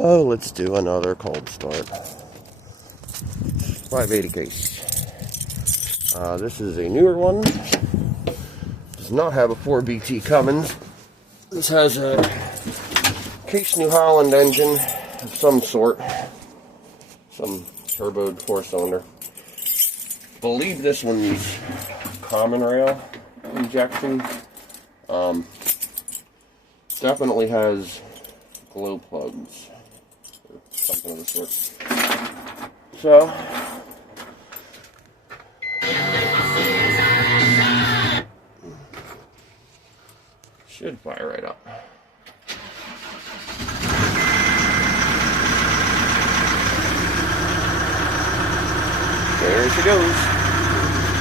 Oh, let's do another cold start. 580 case. This is a newer one. Does not have a 4BT Cummins. This has a Case New Holland engine of some sort. Some turboed 4-cylinder. Believe this one needs common rail injection. Definitely has glow plugs or something of the sort. So should fire right up. There she goes.